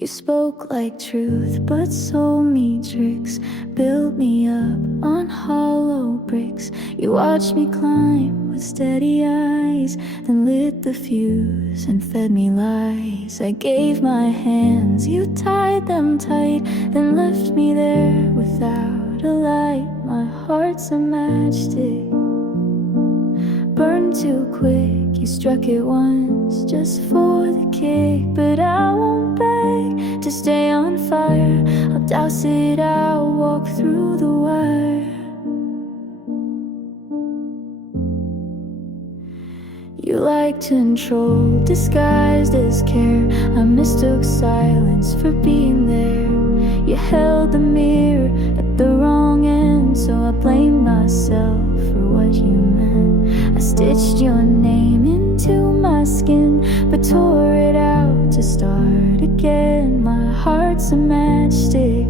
You spoke like truth, but sold me tricks. Built me up on hollow bricks. You watched me climb with steady eyes, then lit the fuse and fed me lies. I gave my hands, you tied them tight, then left me there without a light. My heart's a matchstick, burned too quick. You struck it once just for the kick, but I won't beg to stay on fire. I'll douse it out, walk through the wire. You like to control, disguised as care. I mistook silence for being there. You held the mirror at the wrong end, so I blamed myself for what you meant. I stitched your name into my skin, but tore it out to start again. My heart's a matchstick,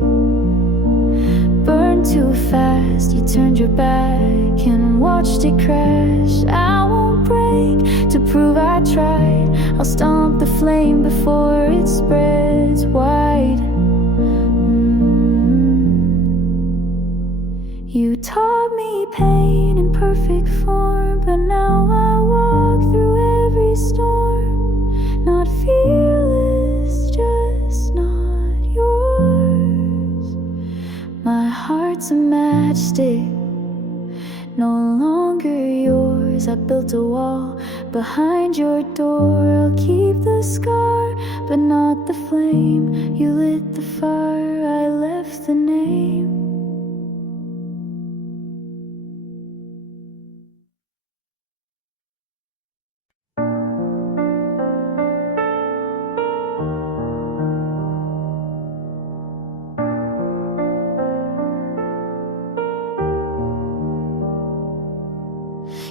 burned too fast. You turned your back and watched it crash. I won't break to prove I tried. I'll stomp the flame before it spreads wide. You taught me pain in perfect form, but now I walk through every storm. Not fearless, just not yours. My heart's a matchstick, no longer yours. I built a wall behind your door. I'll keep the scar, but not the flame. You lit the fire, I left the name.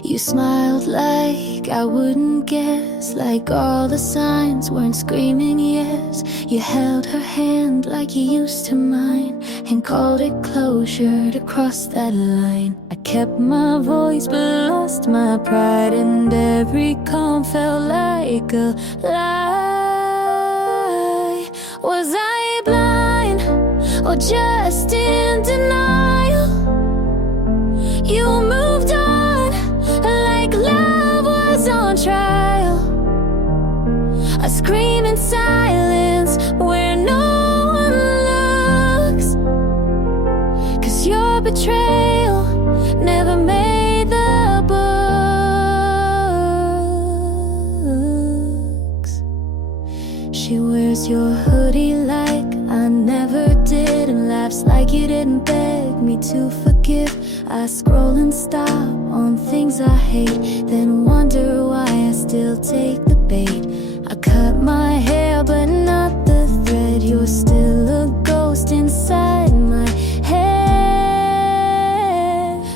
You smiled like I wouldn't guess, like all the signs weren't screaming yes. You held her hand like you used to mine, and called it closure to cross that line. I kept my voice but lost my pride, and every calm felt like a lie. Was I blind or just in denial? You moved on like love was on trial. I scream in silence where no one looks, 'cause your betrayal never made the books. She wears your hoodie like I never did, and laughs like you didn't beg me to forgive. I scroll and stop on things I hate, then wonder why I still take the bait. I cut my hair but not the thread. You're still a ghost inside my head.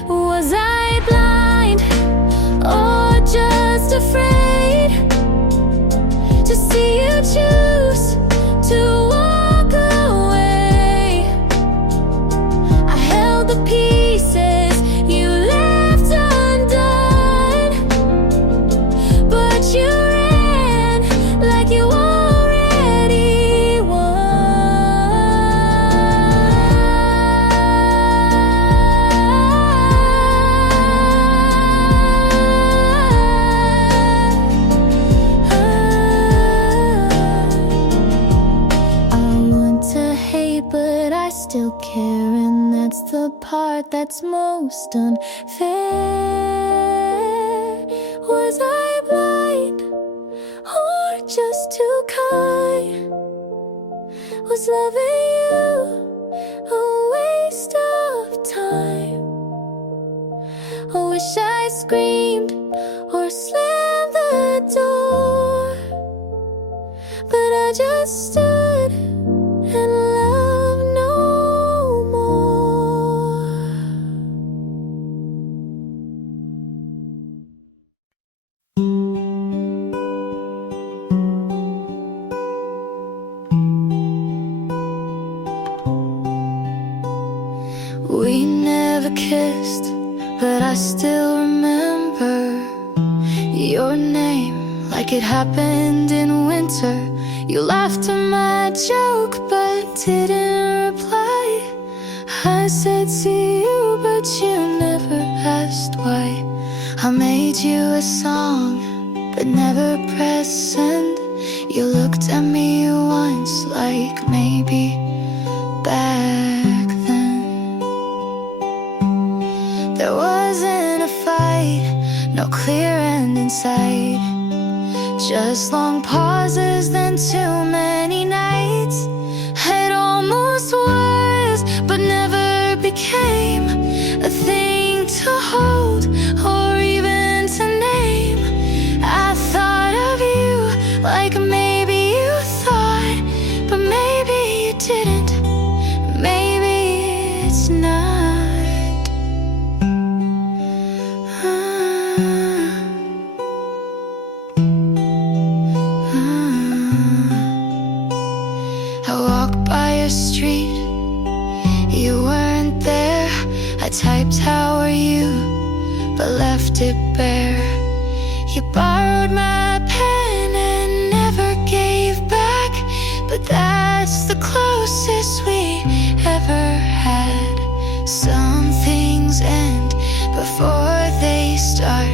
Was I blind or just afraid to see you choose to walk away? I held the pieces you left undone, but you ran like you already won. I want to hate, but I still care, and that's the part that's most unfair. Was I blind or just too kind? Was loving you a waste of time? I wish I screamed or slammed the door, but I just stood and loved no more. We never kissed, but I still remember your name like it happened in winter. You laughed at my joke but didn't reply. I said see you but you never asked why. I made you a song but never pressed send. You looked at me once like maybe back then. There wasn't a fight, no clear end in sight, just long pauses, then too many nights. It almost was, but never became a thing to hold or even to name. I thought of you like maybe you thought, but maybe you didn't. Maybe it's not. I walked by your street, you weren't there. I typed how are you, but left it bare. You borrowed my pen and never gave back, but that's the closest we ever had. Some things end before they start.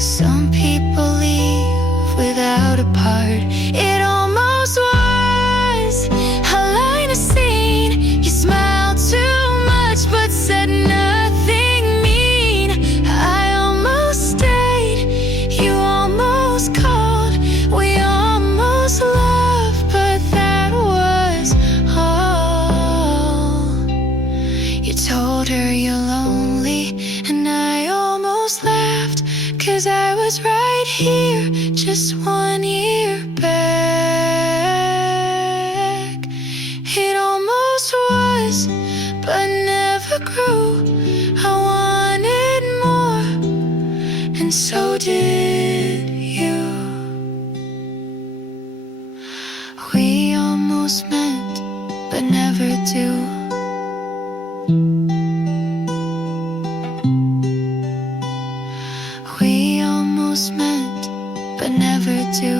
Some people leave without a part. It almost was a line of scene. You smiled too much but said nothing mean. I almost stayed, you almost called, we almost loved, but that was all. You told her you're lonely and I almost laughed, 'cause I was right here just 1 year back. It almost was, but never grew. I wanted more, and so did you. We almost meant, but never do. We almost meant, but never do.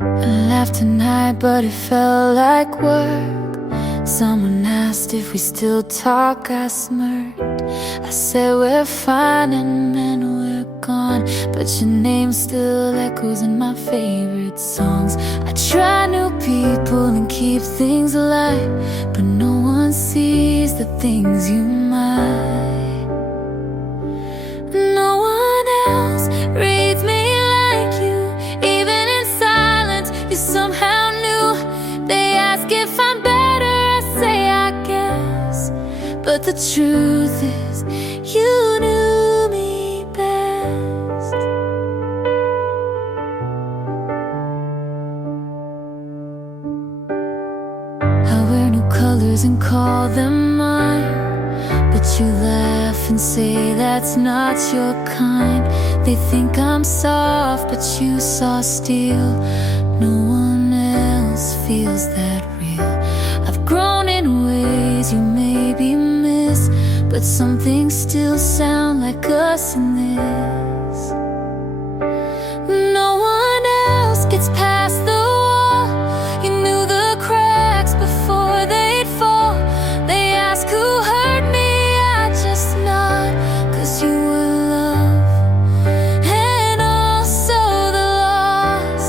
I laughed tonight, but it felt like work. Someone asked if we still talk, I smirked. I said we're fine and then we're gone, but your name still echoes in my favorite songs. I try new people and keep things alive, but no one sees the things you might. No one else reads me like you. Even in silence, you somehow knew. They ask if I'm better, I say I guess, but the truth is you knew me best. I wear new colors and call them mine, but you laugh and say that's not your kind. They think I'm soft, but you saw steel. No one else feels that real. I've grown in ways you maybe miss, but some things still sound like us in this. No one else gets past the wall. You knew the cracks before they'd fall. They ask who hurt me, I just nod, 'cause you were love and also the loss.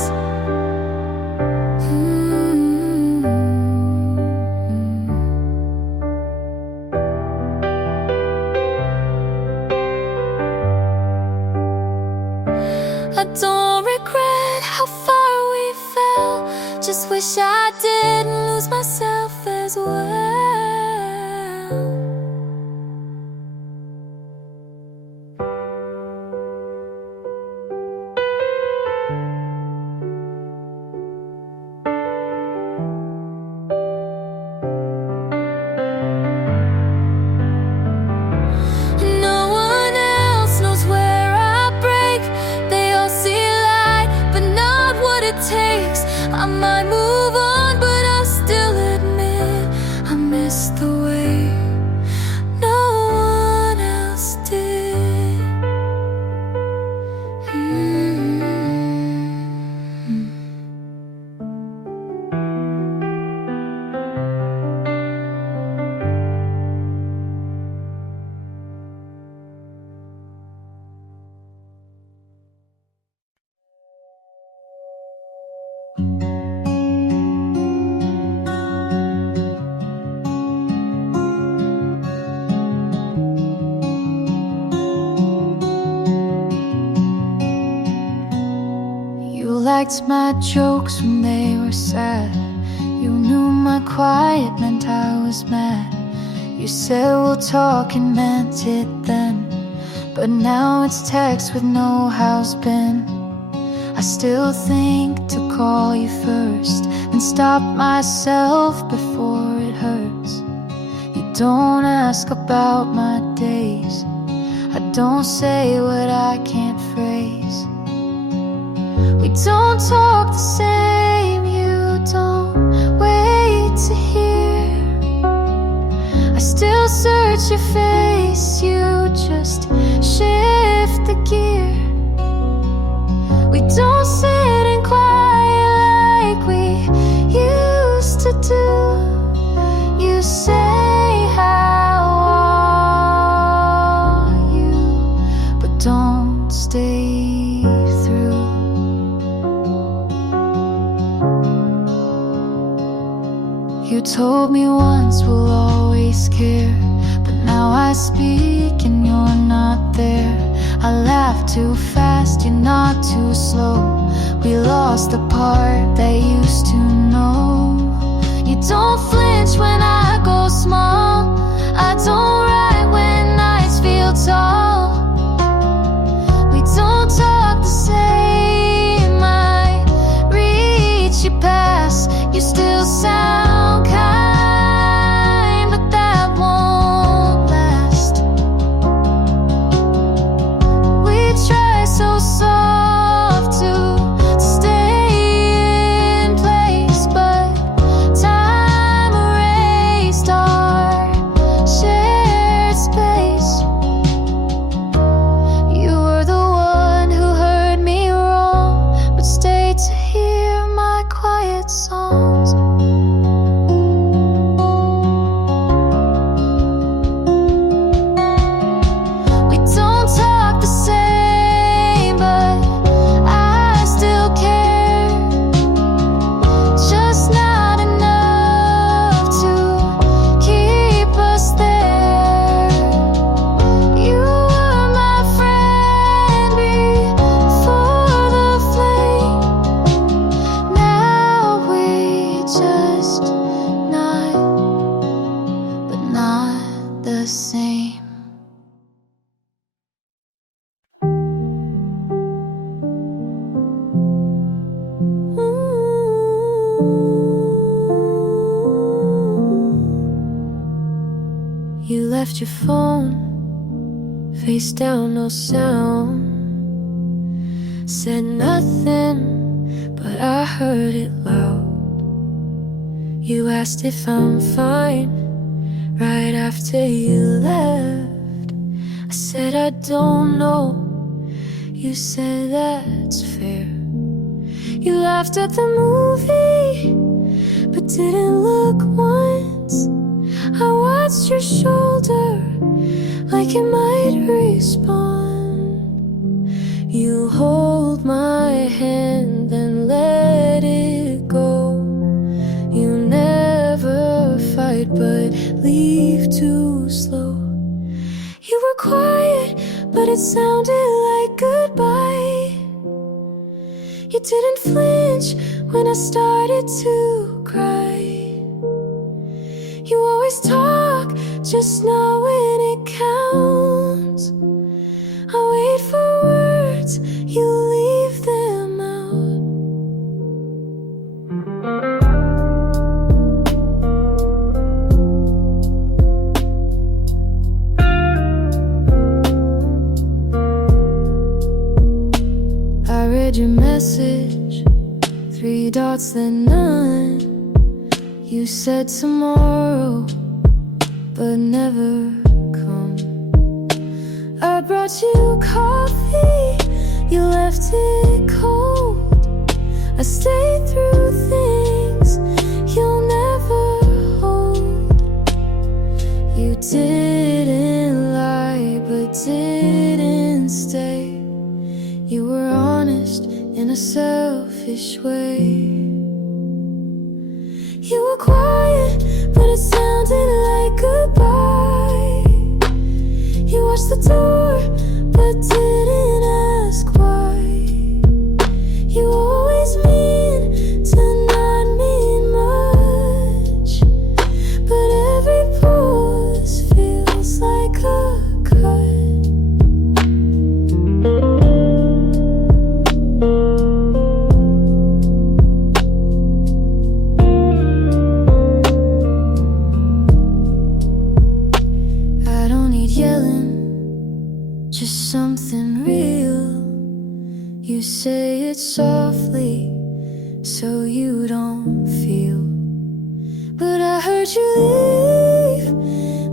I don't regret how far we fell, just wish I didn't lose myself as well. liked my jokes when they were sad. You knew my quiet meant I was mad. You said we'll talk and meant it then, but now it's text with no how's been. I still think to call you first and stop myself before it hurts. You don't ask about my days, I don't say what I can't phrase. We don't talk the same, you don't wait to hear. I still search your face, you just shift the gear. We don't sit and cry like we used to do. You say, how are you? But don't stay through. You told me once we'll always care, but now I speak and you're not there. I laugh too fast, you're not too slow. We lost the part that used to know. You don't flinch when I go small, I don't write when nights feel tall. We don't talk the same, I reach your past. You still sound kind, but that won't last. We try so soft to stay in place, but time erased our shared space. You were the one who heard me wrong, but stayed to hear my quiet songs. We don't talk the same, but I still care. Just not enough to keep us there. You were my friend before the flame. Now we just not, but not the same. You left your phone face down, no sound. Said nothing, but I heard it loud. You asked if I'm fine right after you left. I said I don't know. You said that's fair. You laughed at the movie, but didn't look once. I watched your shoulder like it might respond. You hold my hand, then let it go. You never fight, but leave too slow. You were quiet, but it sounded like goodbye. You didn't flinch when I started to cry. You always talk, just not when it counts. I wait for words, you leave them out. I read your message, 3 dots then none. You said tomorrow, but never come. I brought you coffee, you left it cold. I stayed through things you'll never hold. You didn't lie, but didn't stay. You were honest in a selfish way. You were quiet, but it sounded like goodbye. You watched the door, but didn't ask why. You always You say it softly so you don't feel, but I heard you leave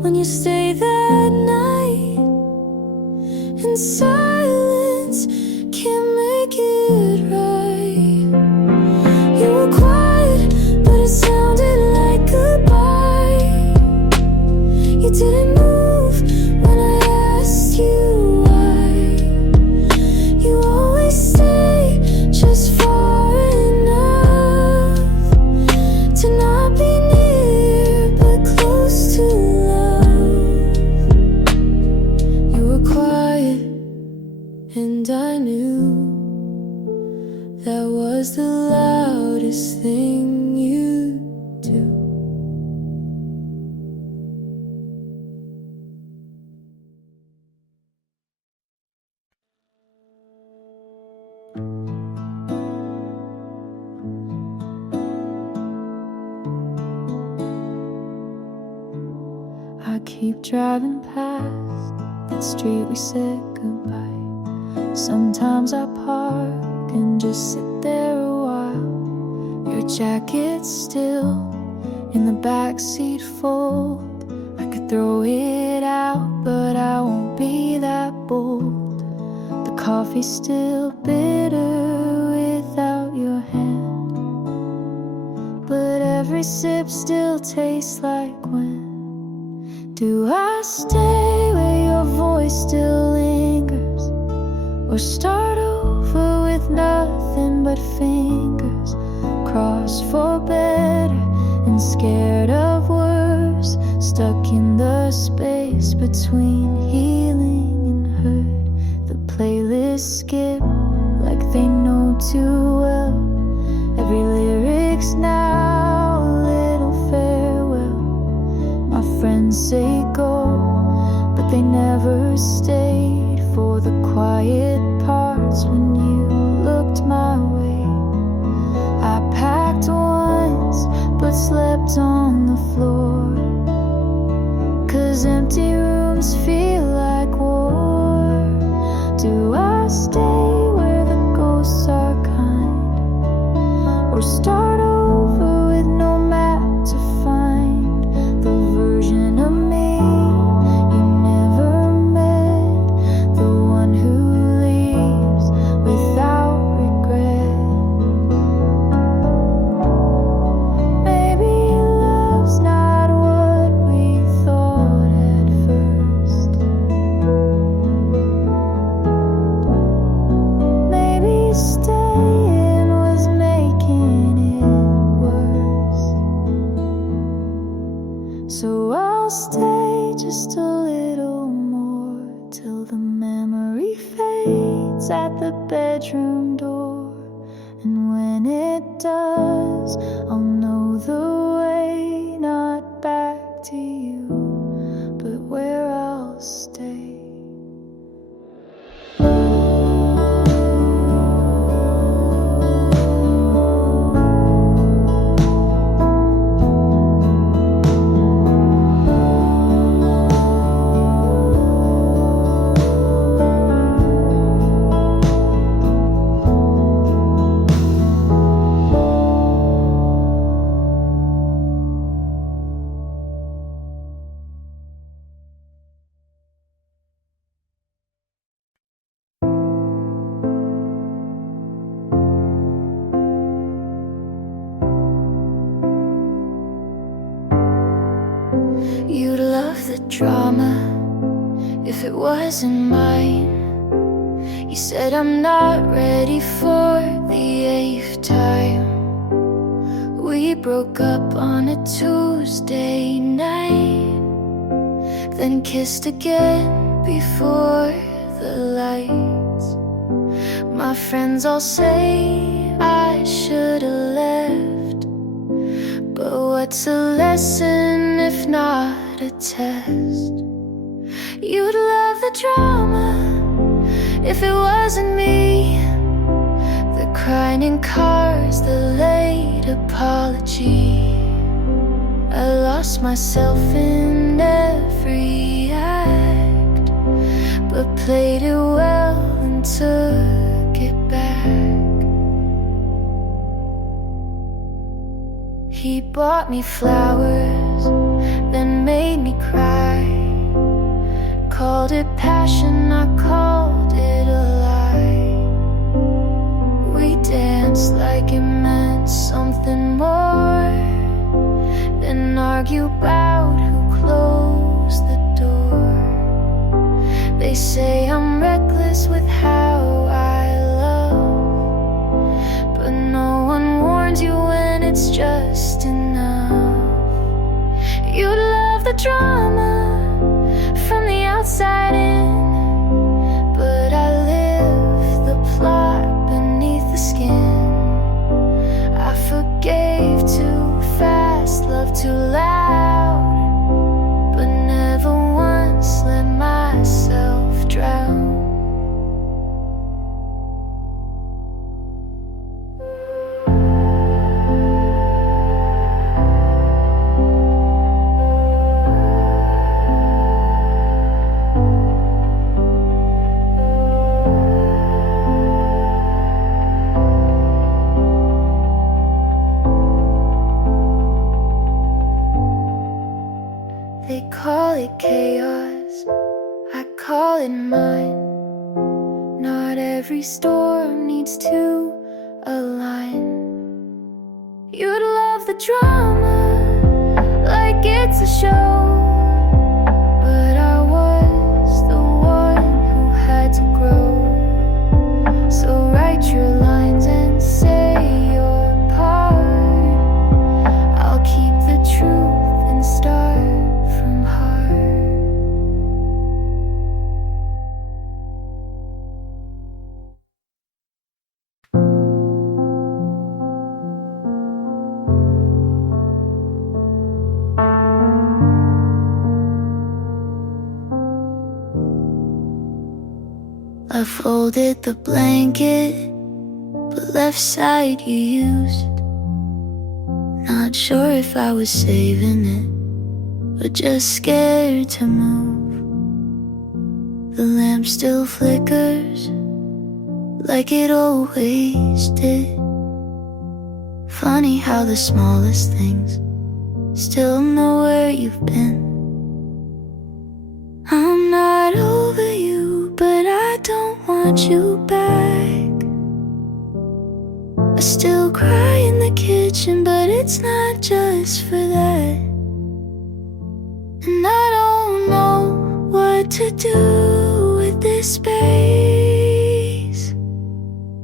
when you stay that night, and silence can't make it right. You were quiet, but it sounded like goodbye. You didn't move when I asked you why. You always stay just far enough to not be near but close to love. You were quiet and I knew that was the loudest thing you do. I keep driving past that street we said goodbye. Sometimes I park and just sit there a while. Your jacket's still in the backseat fold. I could throw it out, but I won't be that bold. The coffee's still bitter without your hand, but every sip still tastes like when. Do I stay where your voice still lingers, or start over with nothing but fingers crossed for better and scared of worse, stuck in the space between healing and hurt? The playlists skip like they know too well. Every lyric's now a little farewell. My friends say go, but they never stayed for the quiet parts when you looked my way. I packed once, but slept on the floor, 'cause empty rooms feel like war. Do I stay where the ghosts are kind, or start over with no map to find the version of me you never met, the one who leaves without regret? Maybe love's not what we thought at first. Maybe staying was making it worse. So I'll stay just a little more till the memory fades at the bedroom door. And when it does, I'll know the way, not back to you, but where I'll stay. You'd love the drama if it wasn't mine. You said I'm not ready for the 8th time. We broke up on a Tuesday night, then kissed again before the lights. My friends all say I should've left, but what's a lesson if not a test? You'd love the drama if it wasn't me, the crying in cars, the late apology. I lost myself in every act, but played it well and took it back. He bought me flowers, then made me cry. Called it passion, I called it a lie. We danced like it meant something more, then argue about who closed the door. They say I'm reckless with how I love, but no one warns you when it's just enough. You love the drama from the outside in, but I live the plot beneath the skin. I forgave too fast, loved too loud, but never once let myself drown. They call it chaos, I call it mine. Not every storm needs to align. You'd love the drama like it's a show, but I was the one who had to grow. So write your lines and say your part. I'll keep the truth and start from heart. I folded the blanket, but left side you used. Not sure if I was saving it, but just scared to move. The lamp still flickers like it always did. Funny how the smallest things still know where you've been. I'm not over you, but I don't want you back. I still cry in the kitchen, but it's not just for that. And I don't know what to do with this space.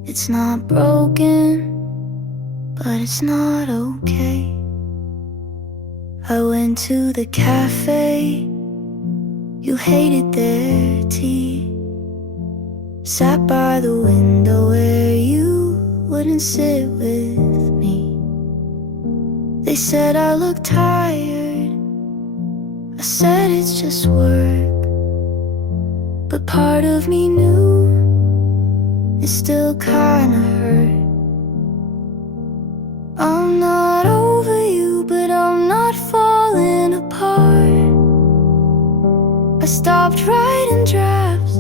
It's not broken, but it's not okay. I went to the cafe, you hated their tea. Sat by the window where you wouldn't sit with me. They said I looked tired, I said it's just work, but part of me knew it still kinda hurt. I'm not over you, but I'm not falling apart. I stopped writing drafts,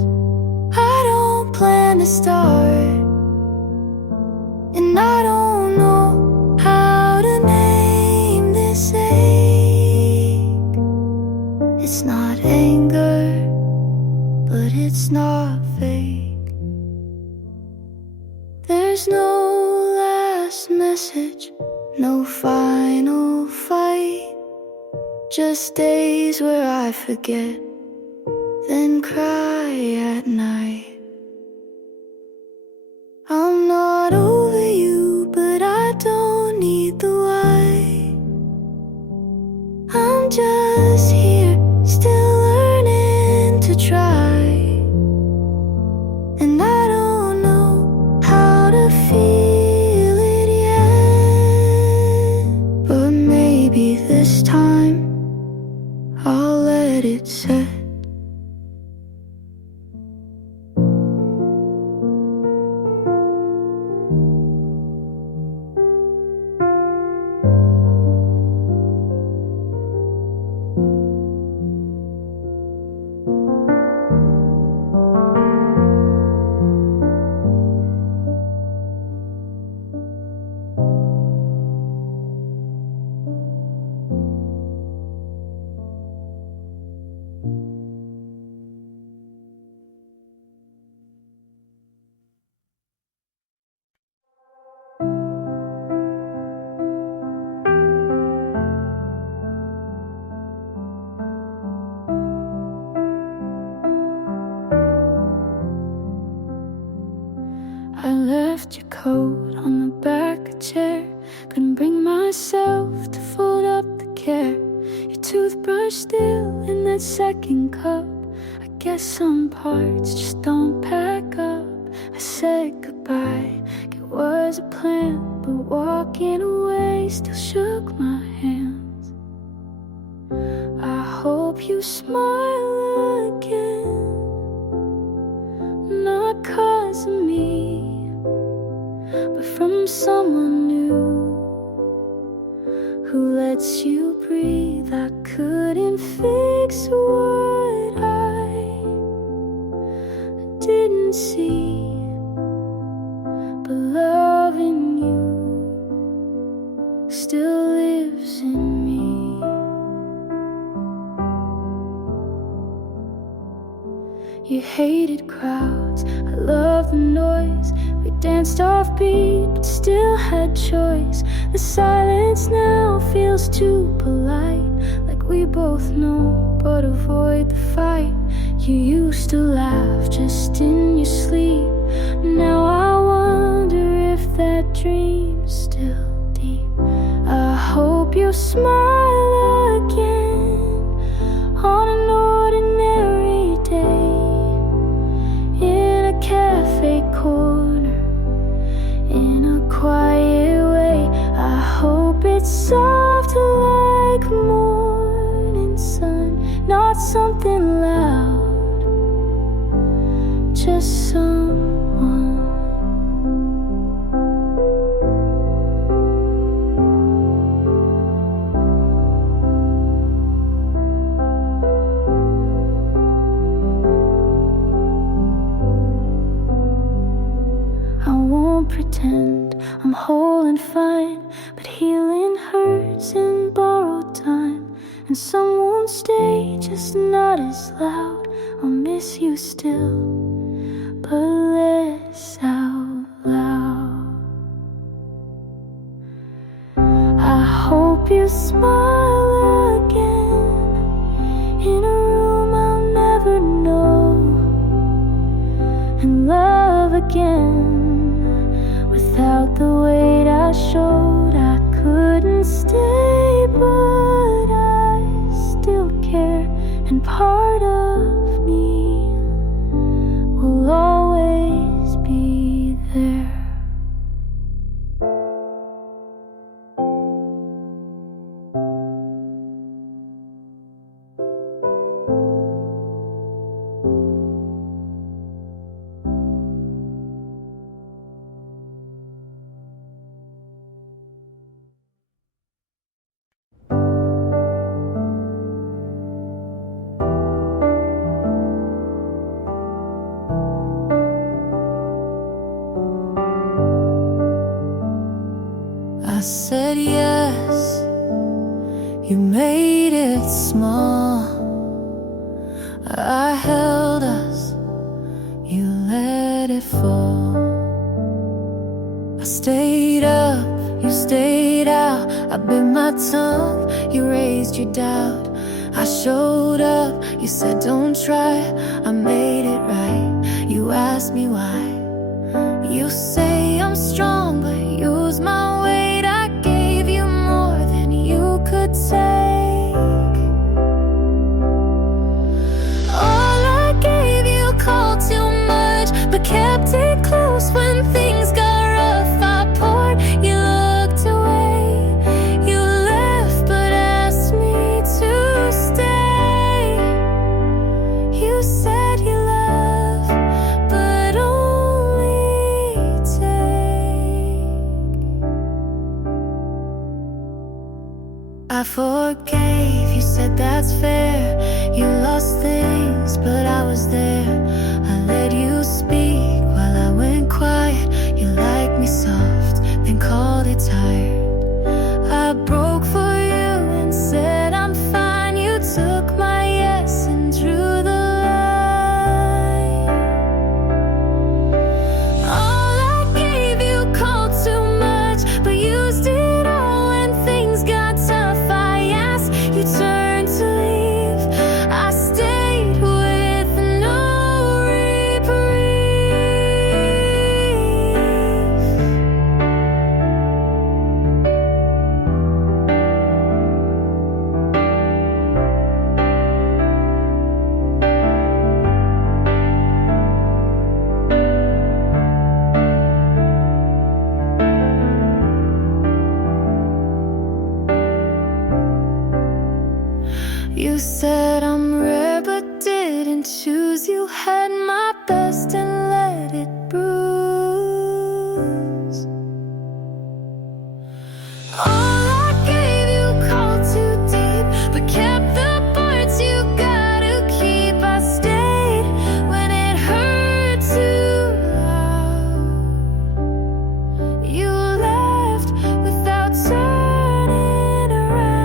I don't plan to start. And I don't know how to name this ache. It's not anger, but it's not fake. There's no last message, no final fight. Just days where I forget, then cry at night. I'm not over you, but I don't need the why. I'm just here, still learning to try. And I don't know how to feel it yet, but maybe this time I'll let it set. I left your coat on the back of a chair. Couldn't bring myself to fold up the care. Your toothbrush still in that second cup. I guess some parts just don't pack up. I said goodbye, it was a plan, but walking away still shook my hands. I hope you smile again, not 'cause of me, but from someone new who lets you breathe. I couldn't fix what I didn't see, but loving you still lives in me. You hated crowds, I love the noise. We danced off beat, but still had choice. The silence now feels too polite, like we both know, but avoid the fight. You used to laugh just in your sleep. Now I wonder if that dream's still deep. I hope you smile again on an ordinary day, in a cafe corner, in a quiet way. I hope it's soft like morning sun, not something loud, just someone. I won't pretend I'm whole and fine, but healing hurts in borrowed time, and some won't stay, just not as loud. I'll miss you still, but less out loud. I hope you smile again in a room I'll never know, and love again without the weight I showed. I couldn't stay, but I still care, and part of me will always be there. I said yes, you made it small. I held us, you let it fall. I stayed up, you stayed out. I bit my tongue, you raised your doubt. I showed up, you said don't try. I made it right, you asked me why. You say I'm strong, but use my weight. I gave you more than you could take. All I gave you called too much, but kept it close when things got rough. I poured, you looked away. You left, but asked me to stay. You said you love, but only take. I forgave, you said that's fair. You lost things, but I was there. I let you speak while I went quiet. You liked me soft, then called it tired. I broke for you and said I'm fine. You took my yes and drew the line. All I gave you called too much, but used it all when things got tough. I asked, you turned to leave. You said I'm rare but didn't choose you. Had my best and let it bruise. All I gave you called too deep, but kept the parts you gotta keep. I stayed when it hurt too loud. You left without turning around.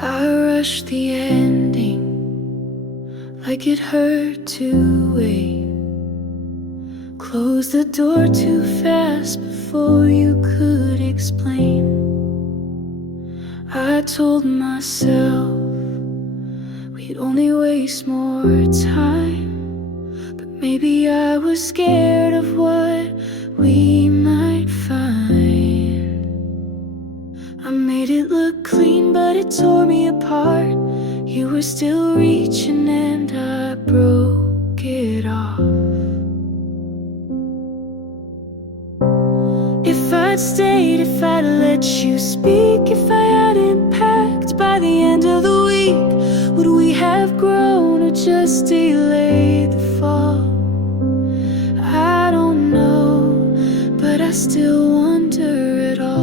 I rushed the ending like it hurt to wait. Closed the door too fast before you could explain. I told myself we'd only waste more time, but maybe I was scared of what we might find. I made it look clean, but it tore me apart. You were still reaching and I broke it off. If I'd stayed, if I'd let you speak, if I hadn't packed by the end of the week, would we have grown or just delayed the fall? I don't know, but I still wonder at all.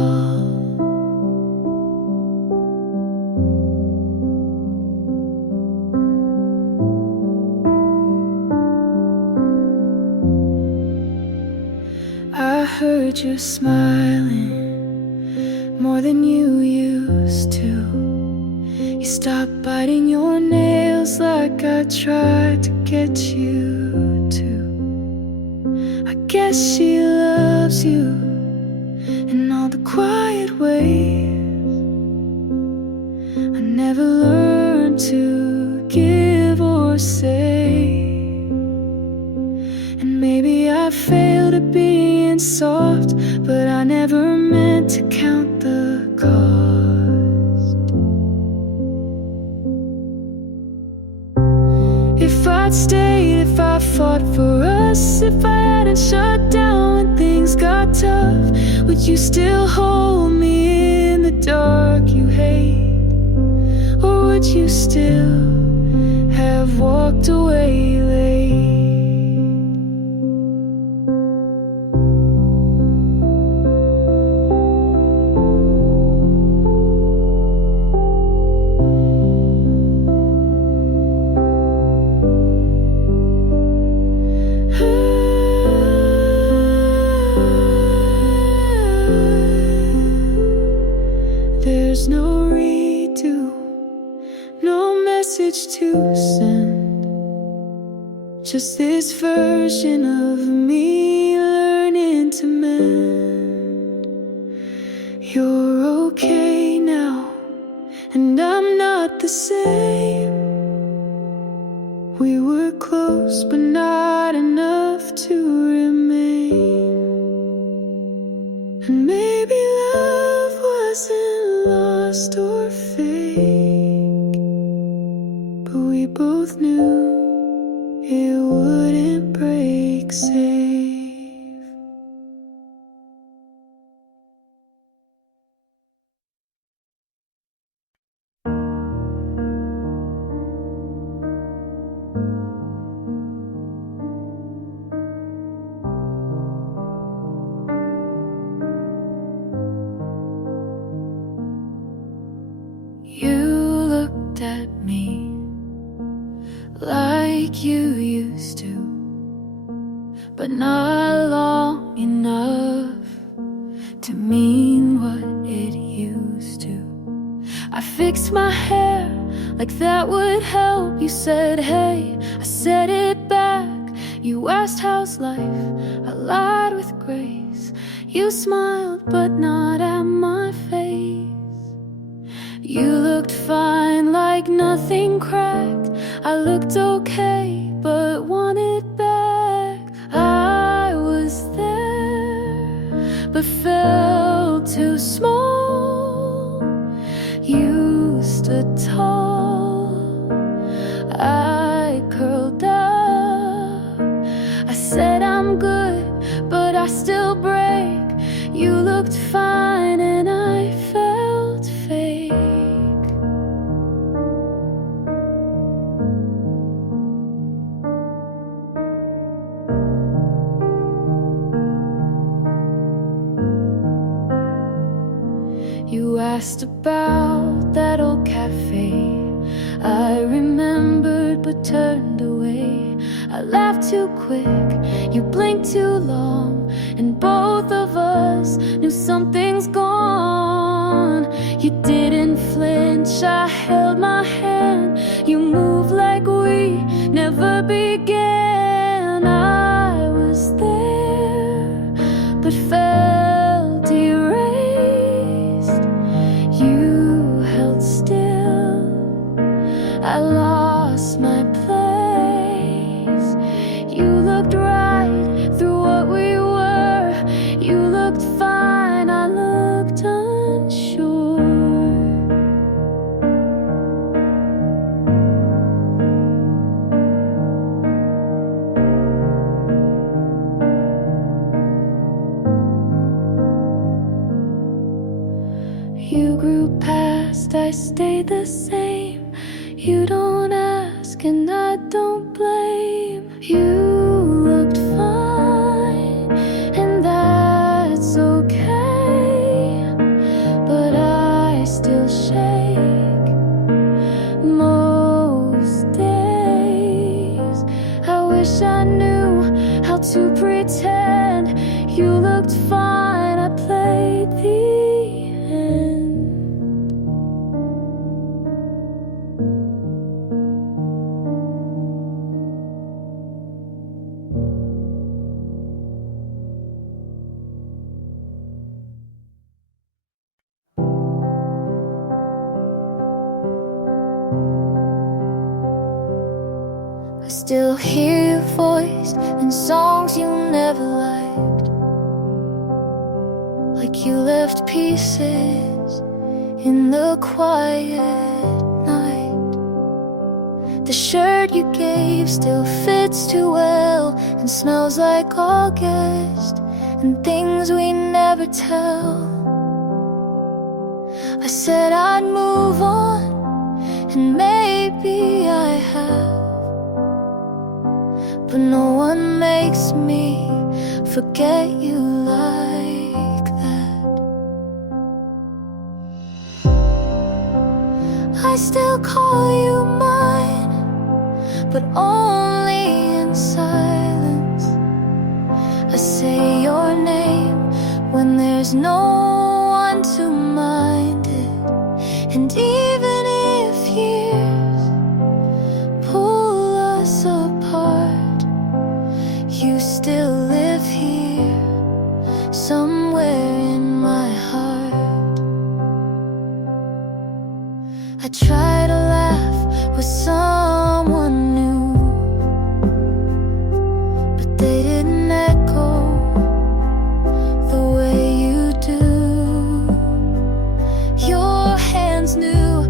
I heard you smiling more than you used to. You stopped biting your nails like I tried to get you to. I guess she loves you in all the quiet ways. I never learned to give or say. And maybe I failed at being soft, but I never meant to count the cost. If I'd stayed, if I fought for us, if I hadn't shut down when things got tough, would you still hold me in the dark you hate? Or would you still have walked away late? There's no redo, no message to send, just this version of me learning to mend. You're okay now, and I'm not the same. We were close, but not enough to remain. And maybe love wasn't lost or fake, but we both knew it wouldn't break safe. You looked at me like you used to, but not long enough to mean what it used to. I fixed my hair like that would help. You said, hey, I said it back. You asked how's life, I lied with grace. You smiled, but not at my face. You looked fine, like nothing cracked. I looked okay, but wanted back. I was there, but felt too small. You stood tall, I curled up. I said I'm good, but I still break. You looked fine and I felt fake. You asked about that old cafe. I remembered but turned away. I laughed too quick, you blinked too long, and both of us knew something's gone. You didn't flinch, I held my hand. You moved like we never began. I was there, but felt erased. You held still, I lost my place. You looked right through what we were. You looked fine, I looked unsure. You grew past, I stayed the same. You don't ask and I don't blame. You looked fine and that's okay, but I still shake most days. I wish I knew how to pretend. You looked fine, I played the end. I still hear your voice in songs you never liked, like you left pieces in the quiet night. The shirt you gave still fits too well and smells like August and things we never tell. I said I'd move on, and maybe I have, but no one makes me forget you like that. I still call you mine, but only in silence. I say your name when there's no one to mind it. And even if years pull us apart, you still live here, somewhere in my heart. I try to laugh with someone new, but they didn't echo the way you do. Your hands knew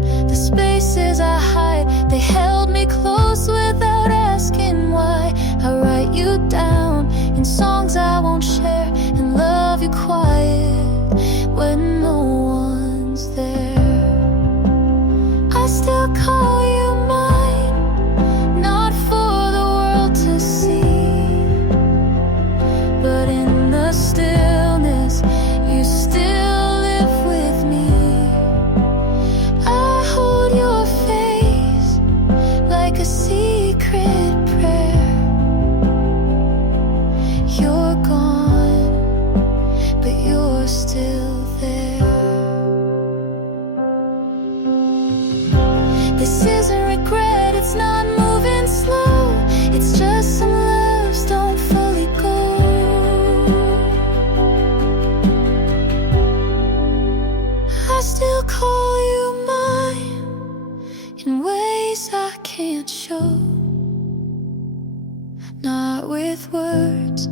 not with words,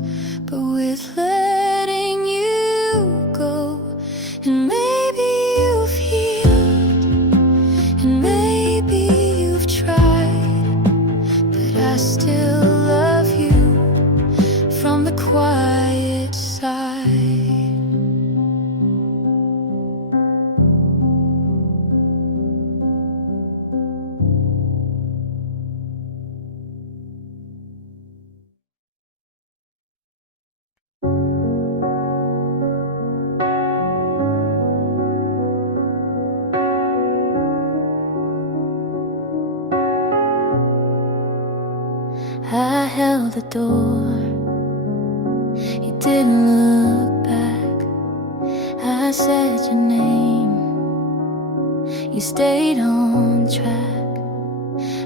but with letting you go. And maybe you've healed, and maybe you've tried, but I still love you from the quiet side. I held the door, you didn't look back. I said your name, you stayed on track.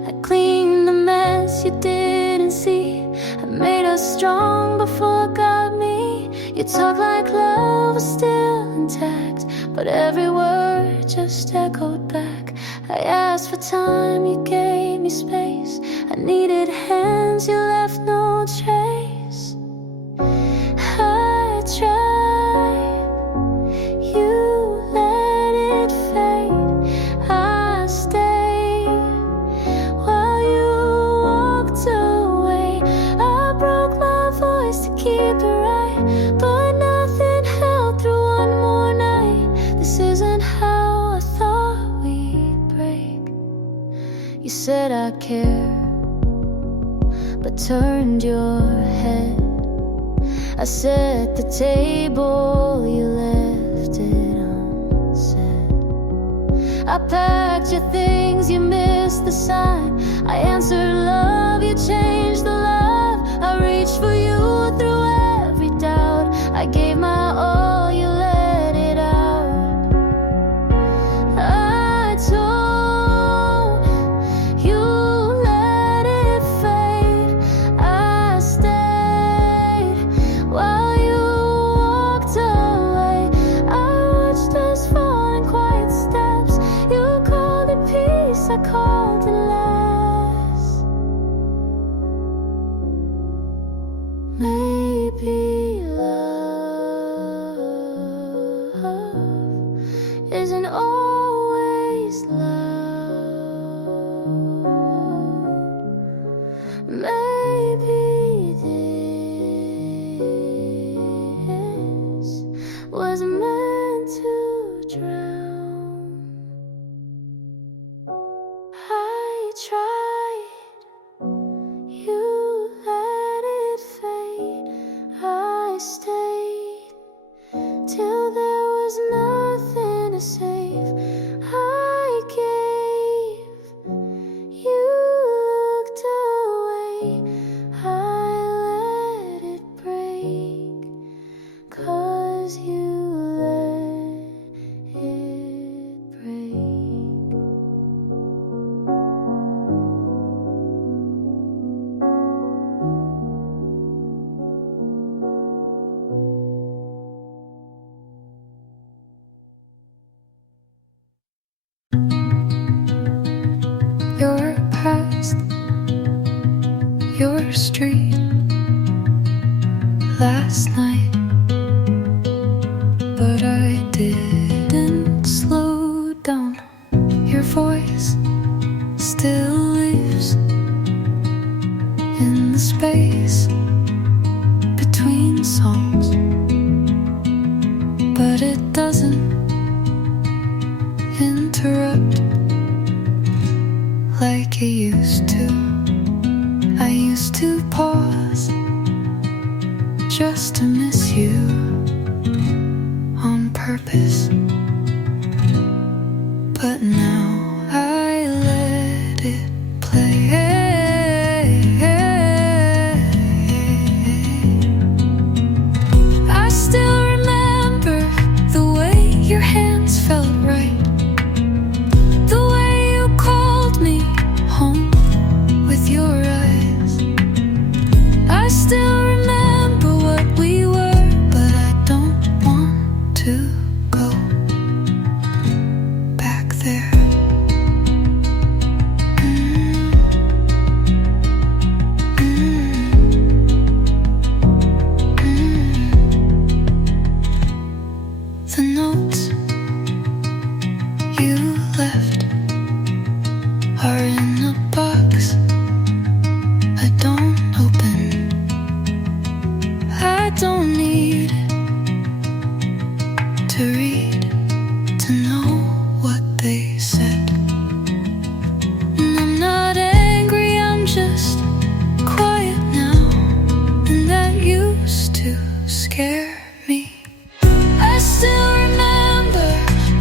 I cleaned the mess you didn't see. I made us strong before God me. You talked like love was still intact, but every word just echoed back. I asked for time, you gave me space. I needed hands, you left no trace. I tried, you let it fade. I stayed while you walked away. I broke my voice to keep it right, but nothing held through one more night. This isn't how I thought we'd break. You said I care, but turned your head. I set the table, you left it unsaid. I packed your things, you missed the sign. I answered love, you changed the love. I reached for you through every doubt. I gave my all, you let it out. I told you let it fade. I stayed while you walked away. I watched us fall in quiet steps. You called it peace, I called it less. Maybe love isn't always loud. Maybe this was meant to drown. I tried, you let it fade. I stayed till there was nothing to save. I gave, you looked away. I let it break, 'cause you let it break. Your past, your street, last night, but I didn't slow down. Your voice still lives in the space between songs, but it doesn't interrupt like it used to. I used to pause just to miss you on purpose, but now I let it play. I still remember the way your hands felt right, the way you called me home with your eyes. I still remember what we were, but I don't want to go. scare me. I still remember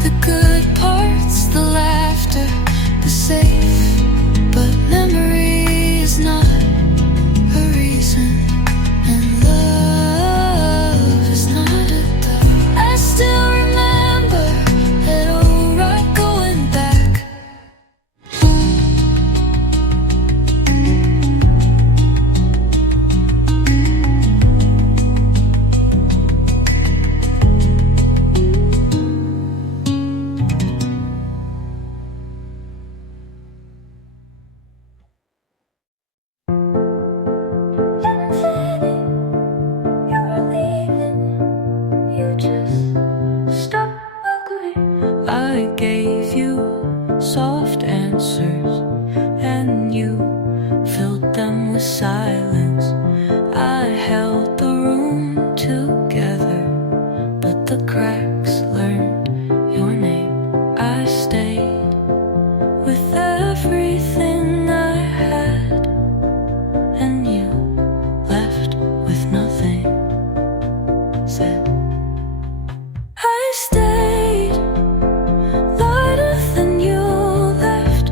the good parts, the laughter, the safe, but memory is not a reason, and love is not a dog. I still remember that old ride going back. I gave you soft answers, and you filled them with silence. I held the room together, but the cracks learned your name. I stayed with everything I had, and you left with nothing said. I stayed lighter than you left.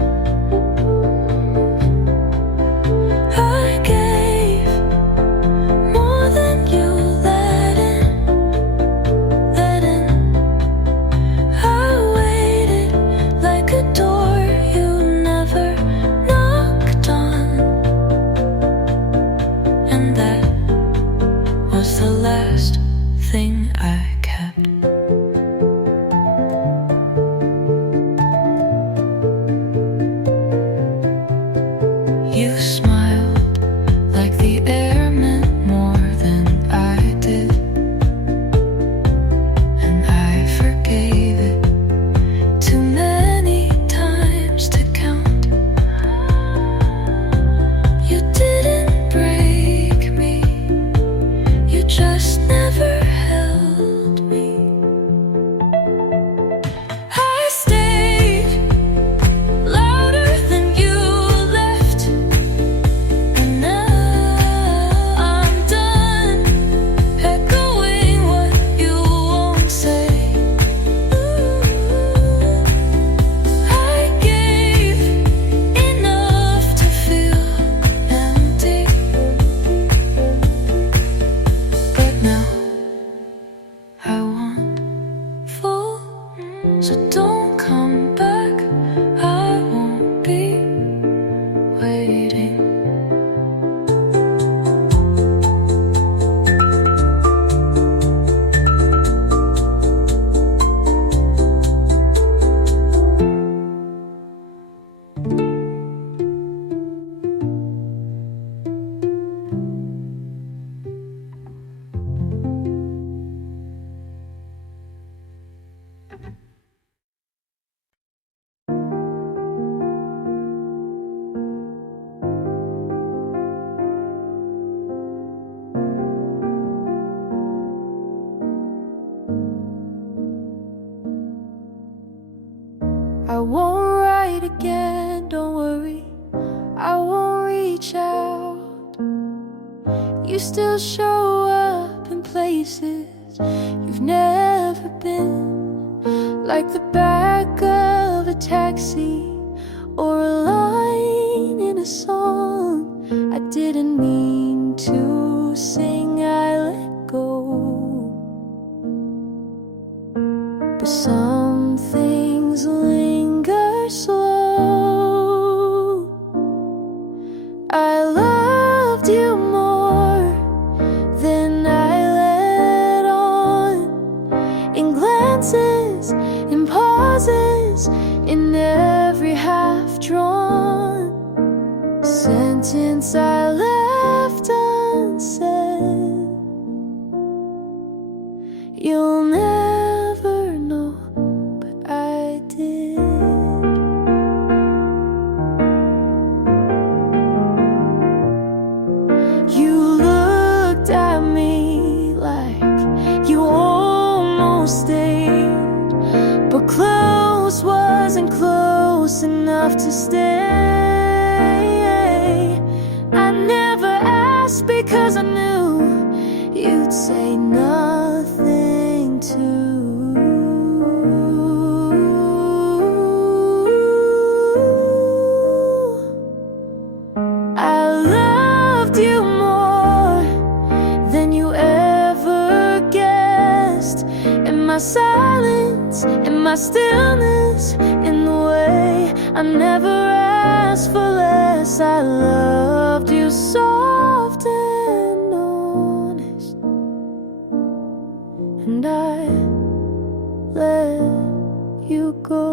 I gave more than you let in, let in. I waited like a door you never knocked on, and that was the last thing I kept. You smiled like the air meant more than I did, and I forgave it too many times to count. You didn't break me, you just never held me. I stayed louder than you left, and now I'm done echoing what you won't say. I gave enough to feel empty, but now I want full. So don't come back, I won't be waiting. I won't write again, don't worry, I won't reach out. You still show up in places you've never been, like the back of a taxi or a line in a song I didn't mean to sing. I let go, but some things linger slow. I loved you more than I let on, in glances, in pauses, in every half-drawn sentence I left unsaid. You'll never know, but I did. You looked at me like you almost stayed, but close wasn't close enough to stay. I never asked because I knew you'd say no. my silence, in my stillness, in the way I never asked for less. I loved you soft and honest, and I let you go.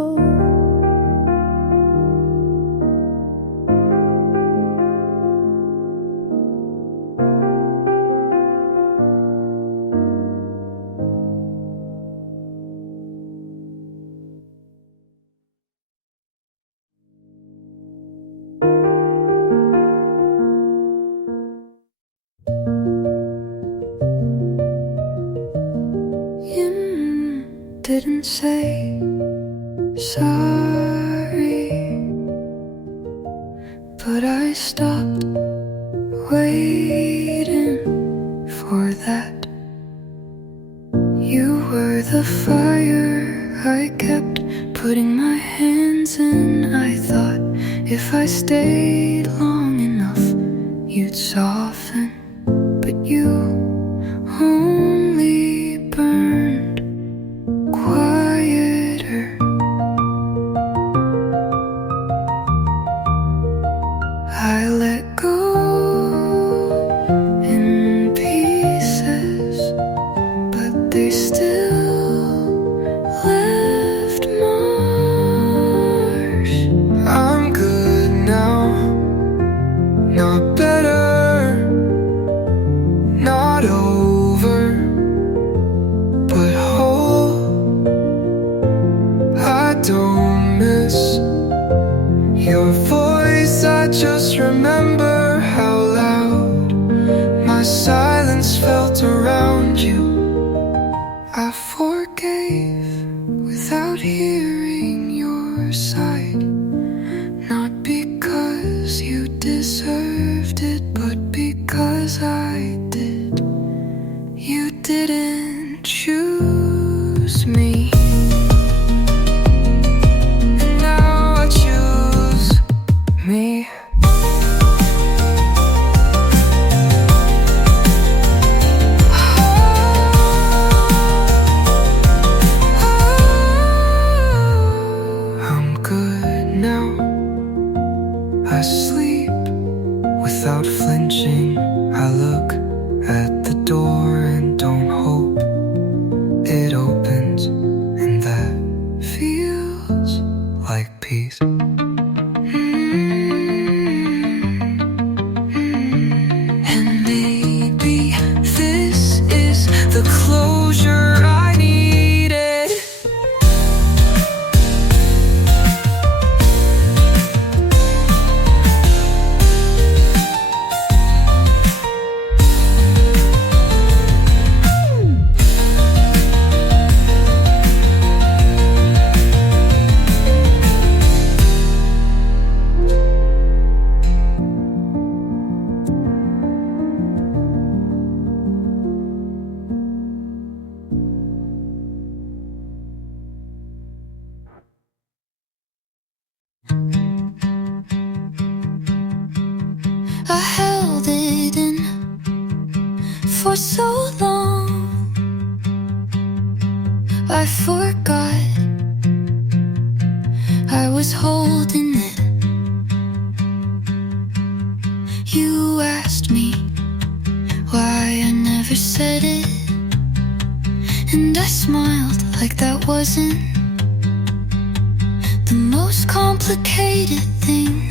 Didn't say sorry, but I stopped waiting for that. You were the fire I kept putting my hands in. I thought if I stayed long enough you'd soften, but you only burned quieter. I let go in pieces, but they still left marks. I'm good now, not better, not over, but whole. I don't miss your voice, I just remember how loud my silence felt around you. I forgave without hearing your side, not because you deserved it, but because I did. You didn't choose me. Me. I'm good now. I sleep without flinching. I look at the door and don't hope it opens, and that feels like peace. The closure I needed. I held it in for so long, I forgot I was holding it. You asked me why I never said it, and I smiled like that wasn't the most complicated thing.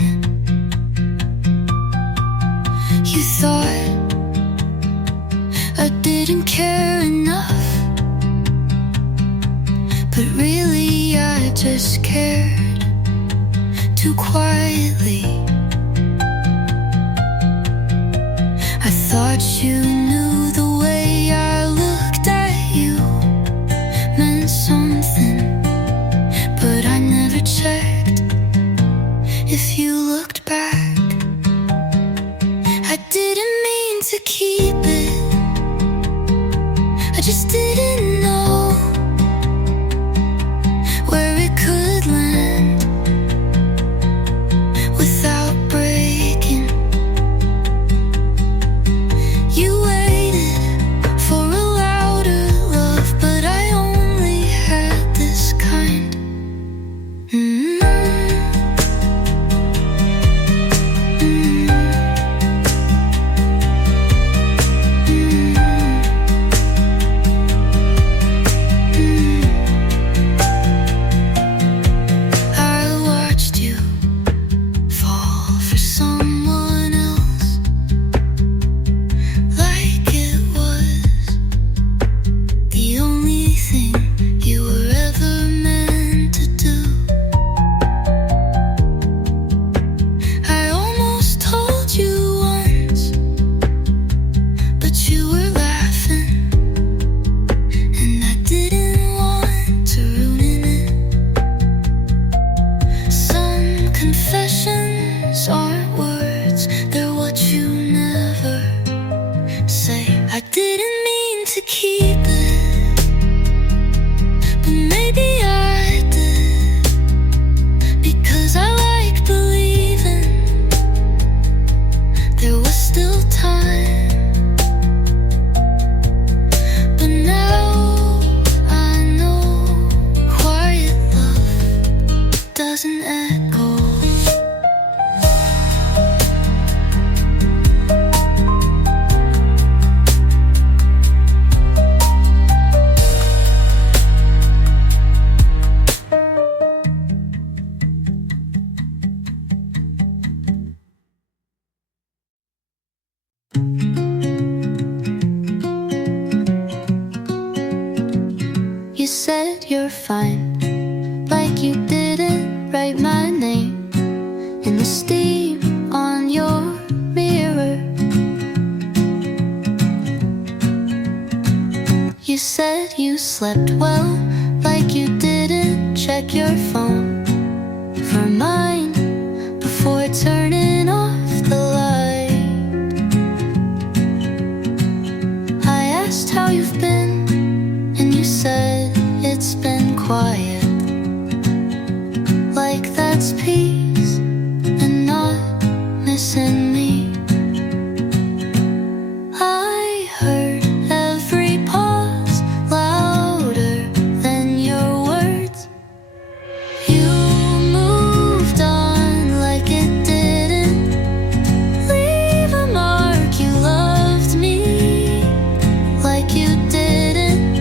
You thought I didn't care enough, but really I just cared too quietly. I thought you knew the way I looked at you meant something, but I never checked if you looked back. I didn't mean to keep it, I just didn't know where it could land without breaking. You waited for a louder love, but I only said you're fine, like you didn't write my name in the steam on your mirror. You said you slept well, like you didn't check your phone for mine before turning off the light. I asked how you've been, and you said it's been quiet, like that's peace and not missing me. I heard every pause louder than your words. You moved on like it didn't leave a mark. You loved me like you didn't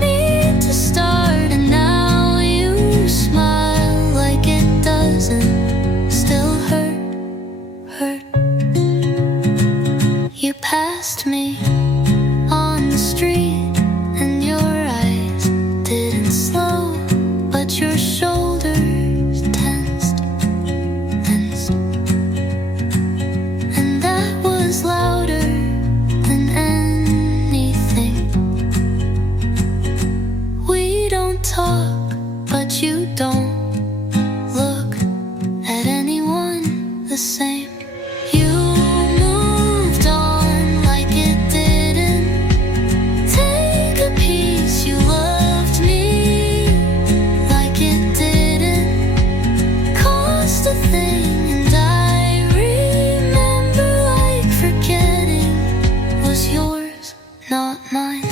need to start, and now you smile like it doesn't still hurt. You passed me on the street, and your eyes didn't slow, but your shoulders tensed, and that was louder than anything. We don't talk, but you don't look at anyone the same. You moved on like it didn't take a piece. You loved me like it didn't cost a thing, and I remember like forgetting was yours, not mine.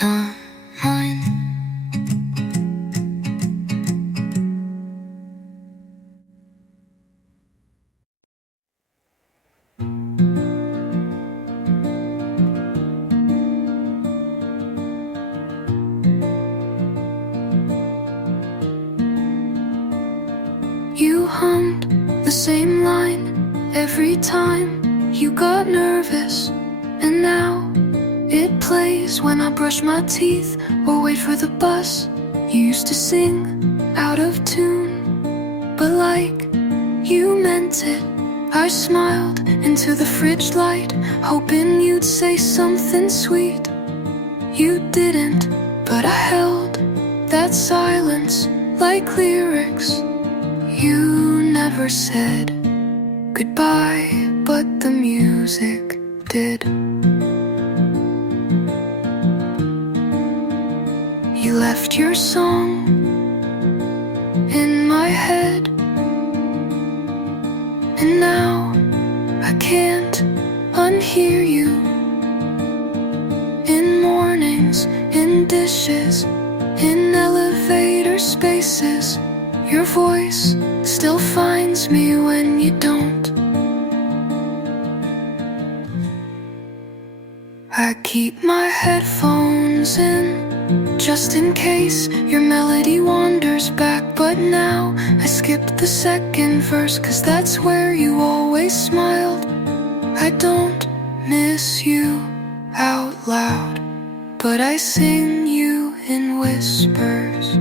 Not mine. You hummed the same line every time you got nervous, and now it plays when I brush my teeth or wait for the bus. You used to sing out of tune, but like you meant it. I smiled into the fridge light, hoping you'd say something sweet. You didn't, but I held that silence like lyrics. You never said goodbye, but the music did. You left your song in my head, and now I can't unhear you. In mornings, in dishes, in elevator spaces, your voice still finds me when you don't. I keep my headphones in just in case your melody wanders back, but now I skipped the second verse, 'cause that's where you always smiled. I don't miss you out loud, but I sing you in whispers.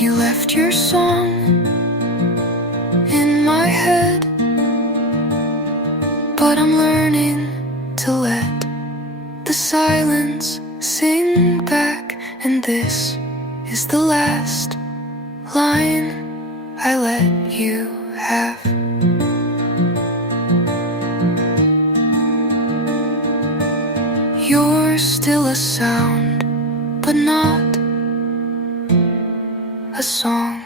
You left your song in my head, but I'm learning to let the silence sing back, and this is the last line I let you have. You're still a sound, but not a song.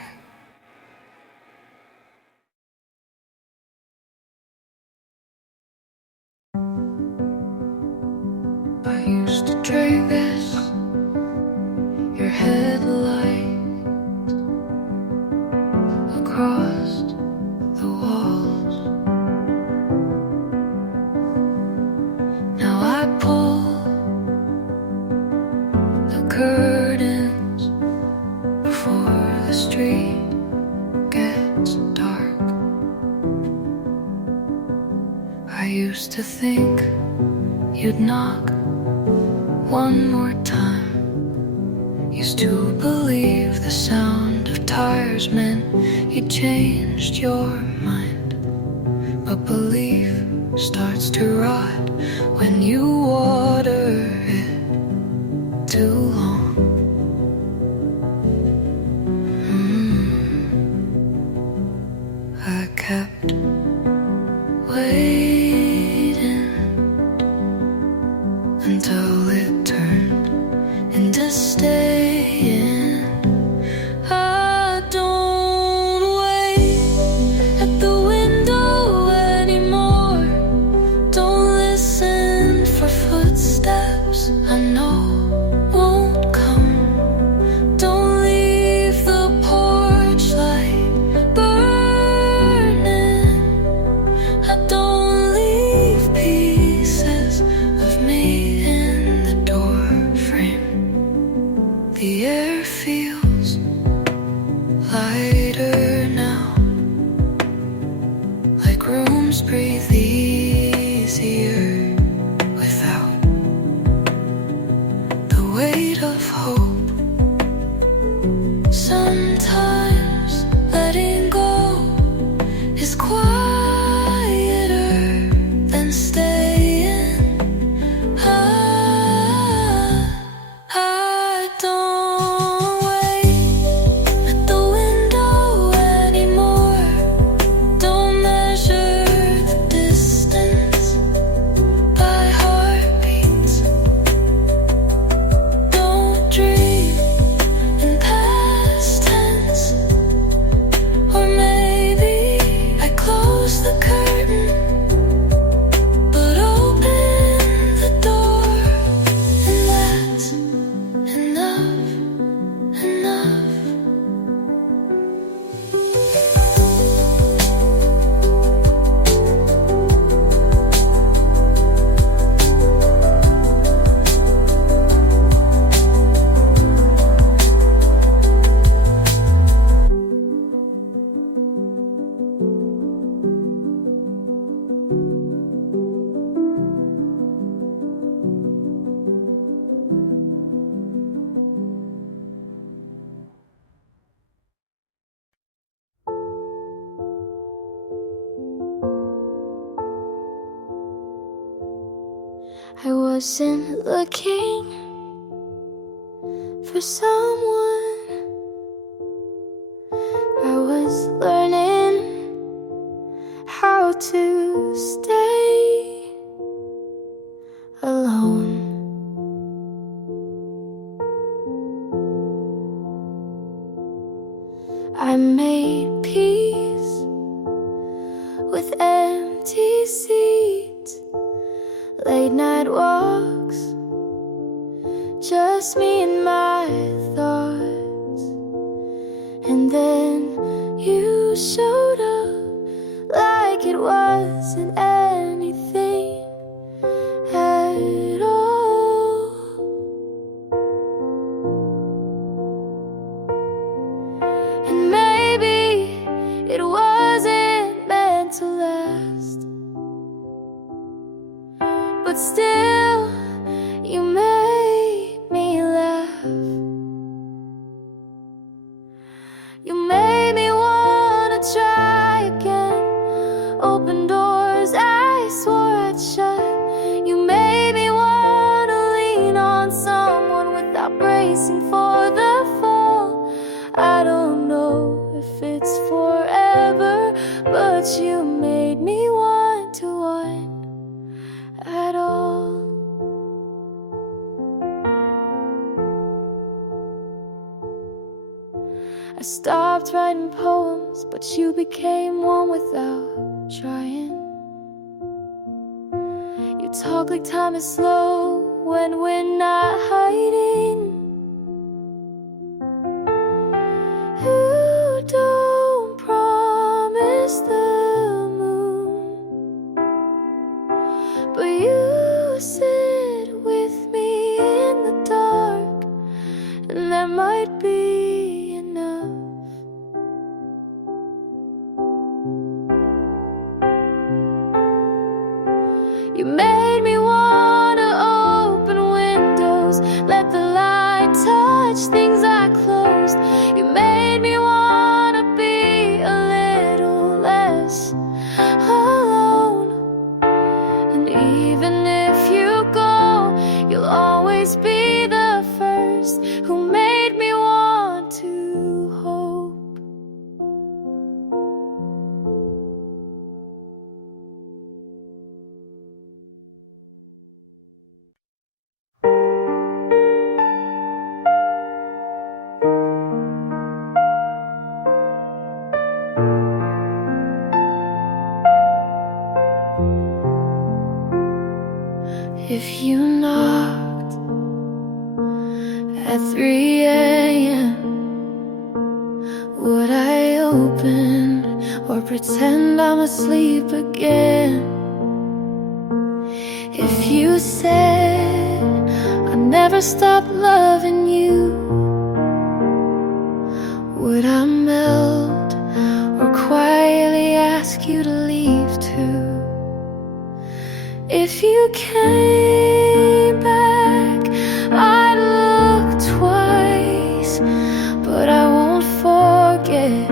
I used to trace your headlight across the walls. used to think you'd knock one more time. Used to believe the sound of tires meant you changed your mind. But belief starts to rot when you water it too long. I kept waiting until it turned into staying. I don't wait at the window anymore. Don't listen for footsteps I know won't come. Don't leave the porch light burning. I don't leave pieces of me in the door frame. The air feels lighter now, like rooms breathe easier without the weight of hope. Sometimes letting go is quieter than staying. I don't wait at the window anymore. Don't measure the distance by heartbeats. Don't dream in past tense. Or maybe I close the curtain, but open the door, and that's enough, enough. I wasn't looking for someone. I was learning how to stay alone. I made peace with empty seats, late night walks, just me and my thoughts. And then you showed up like it wasn't anything at all. And maybe it wasn't meant to last, but still, you made me laugh. You made me wanna try again. Open doors I swore I'd shut. You made me wanna lean on someone without bracing for the fall. I don't know if it's forever, but you made me want to want at all. I stopped writing poems, but you became one without trying. You talk like time is slow when we're not hiding. You don't promise the moon, but you sit with me in the dark, and that might be enough. You made me wanna open windows, let the light touch things I closed. You made me wanna be a little less alone. And even if you go, you'll always be the first who made me want to hope. If you knocked at 3 a.m., would I open or pretend I'm asleep again? If you said I never stop loving you, would I melt or quietly ask you to leave too? If you came back, I'd look twice, but I won't forget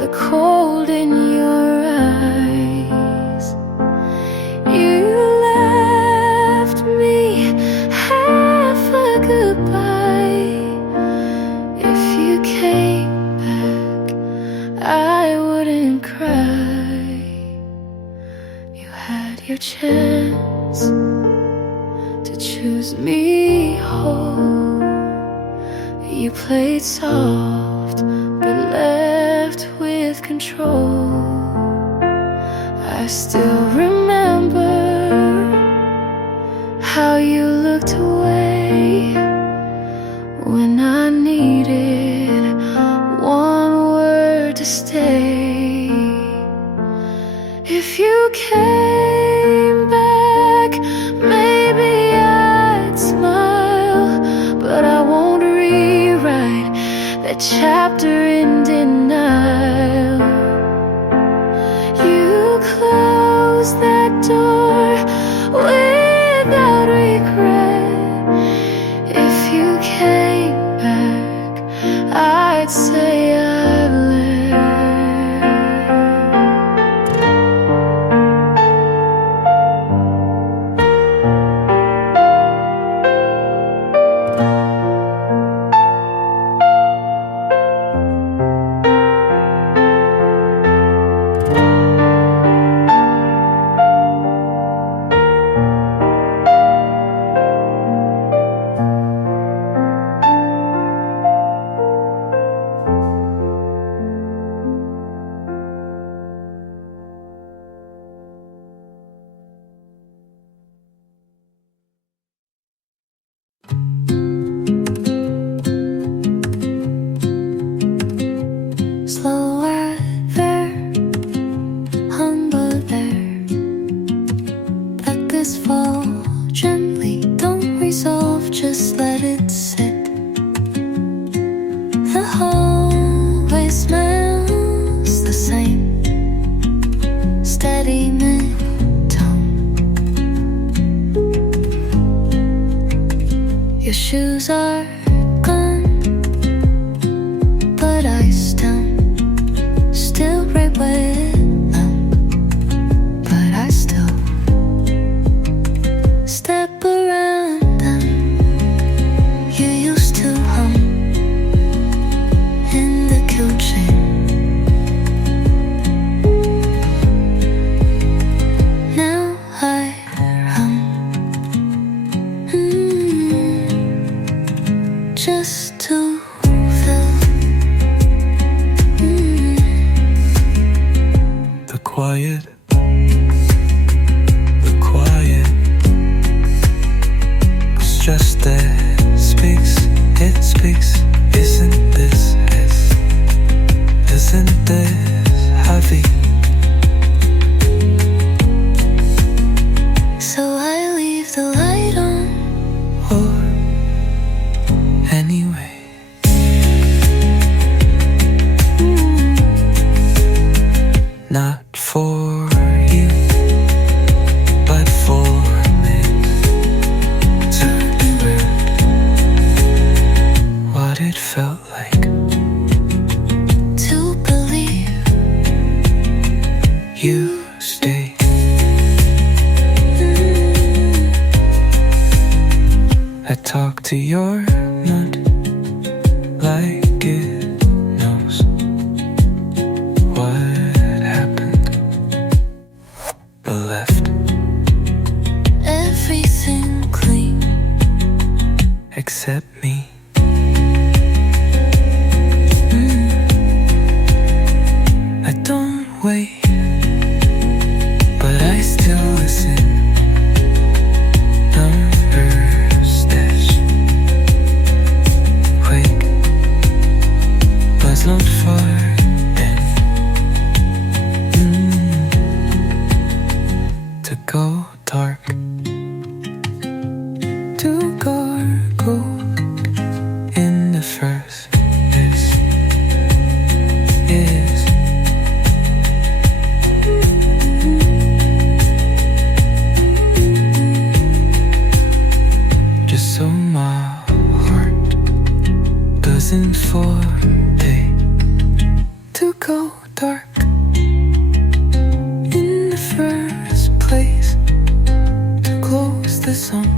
the cold in your eyes. You left me half a goodbye. If you came back, I wouldn't cry. Your chance to choose me whole. You played soft but left with control. I still remember how you looked away when I needed one word to stay. If you came back, maybe I'd smile, but I won't rewrite that chapter in denial. You closed that door without regret. If you came back, I'd say I've left. Slower there, humble there. Let this fall gently, don't resolve, just let it sit. The hallway smells the same, steady mid-tone. Your shoes are gone, but I still right with them. But I still step around them. You used to hum in the kitchen. Now I hum, just to fill the quiet. It's just there, speaks, it speaks. Isn't this his? Isn't this heavy? So I leave the light on, or anyway. Not for you, but for you stay. I talk to your mud like it knows what happened but left everything clean except me. I don't wait, but I still listen. Numbers dash, wake, buzz not far in. To go dark, to gargle in the first is just so my heart doesn't forbade to go dark in the first place, to close the sun.